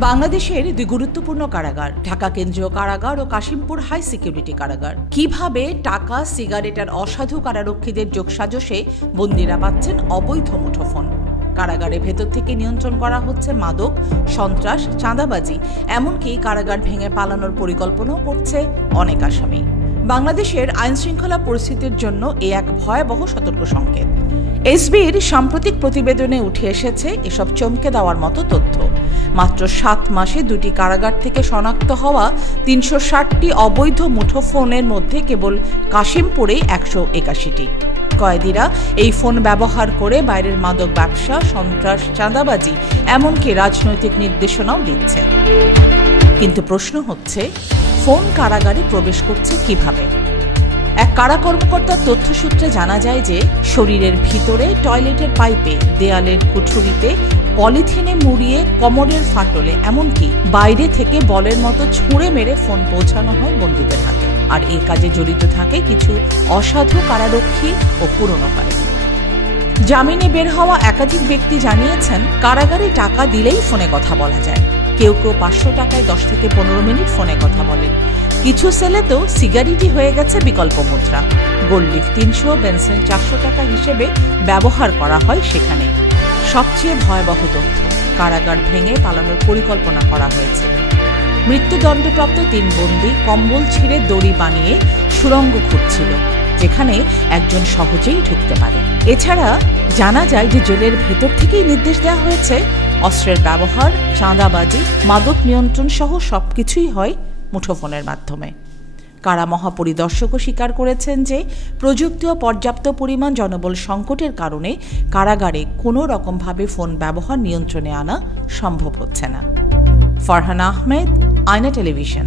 বাংলাদেশের দুই গুরুত্বপূর্ণ কারাগার, ঢাকা কেন্দ্রীয় কারাগার ও কাশিমপুর হাই সিকিউরিটি কারাগার। কিভাবে টাকা, সিগারেট আর অসাধু কারারক্ষীদের যোগসাজশে বন্দীরা পাচ্ছেন অবৈধ মুঠোফোন। কারাগারের ভেতর থেকে নিয়ন্ত্রণ করা হচ্ছে মাদক, সন্ত্রাস, চাঁদাবাজি, এমনকি কারাগার ভেঙে পালানোর পরিকল্পনাও করছে অনেক আসামি। বাংলাদেশের আইনশৃঙ্খলা পরিস্থিতির জন্য এ এক ভয়াবহ সতর্ক সংকেত। এসবির সাম্প্রতিক প্রতিবেদনে উঠে এসেছে এসব চমকে দেওয়ার মতো তথ্য। মাত্র 7 মাসে দুটি কারাগার থেকে শনাক্ত হওয়া 360টি অবৈধ মুঠোফোনের মধ্যে কেবল কাশিমপুরে 181টি। কয়েদিরা এই ফোন ব্যবহার করে বাইরের মাদক ব্যবসা, সন্ত্রাস, চাঁদাবাজি, এমনকি রাজনৈতিক নির্দেশনাও দিচ্ছে। কিন্তু প্রশ্ন হচ্ছে, ফোন কারাগারে প্রবেশ করছে কিভাবে? এক কারা কর্মকর্তার তথ্যসূত্রে জানা যায় যে শরীরের ভিতরে, টয়লেটের পাইপে, দেয়ালের কুঠুরিতে, পলিথিনে মুড়িয়ে, কোমরের ফাটলে, এমনকি বাইরে থেকে বলের মতো ছুঁড়ে মেরে ফোন পৌঁছানো হয় বন্দীদের হাতে। আর এই কাজে জড়িত থাকে কিছু অসাধু কারারক্ষী ও পুরনো কয়েদি। জামিনে বের হওয়া একাধিক ব্যক্তি জানিয়েছেন, কারাগারে টাকা দিলেই ফোনে কথা বলা যায়। কেউ কেউ 500 টাকায় 10 থেকে 15 মিনিট ফোনে কথা বলেন। কিছু সেলে তো সিগারেটই হয়ে গেছে বিকল্প মুদ্রা। গোল্ড লিফ 300, বেনসেন 400 টাকা হিসেবে ব্যবহার করা হয় সেখানে। সবচেয়ে ভয়াবহ তথ্য, কারাগার ভেঙে পালানোর পরিকল্পনা করা হয়েছিল। মৃত্যুদণ্ডপ্রাপ্ত 3 বন্দী কম্বল ছিঁড়ে দড়ি বানিয়ে সুড়ঙ্গ খুঁড়ছিল, যেখানে একজন সহজেই ঢুকতে পারে। এছাড়া জানা যায় যে জেলের ভেতর থেকেই নির্দেশ দেওয়া হয়েছে অস্ত্রের ব্যবহার, চাঁদাবাজি, মাদক নিয়ন্ত্রণ সহ সবকিছুই হয় মুঠোফোনের মাধ্যমে। কারা মহাপরিদর্শকও স্বীকার করেছেন যে প্রযুক্তি ও পর্যাপ্ত পরিমাণ জনবল সংকটের কারণে কারাগারে কোনো রকমভাবে ফোন ব্যবহার নিয়ন্ত্রণে আনা সম্ভব হচ্ছে না। ফারহানা আহমেদ, আয়না টেলিভিশন।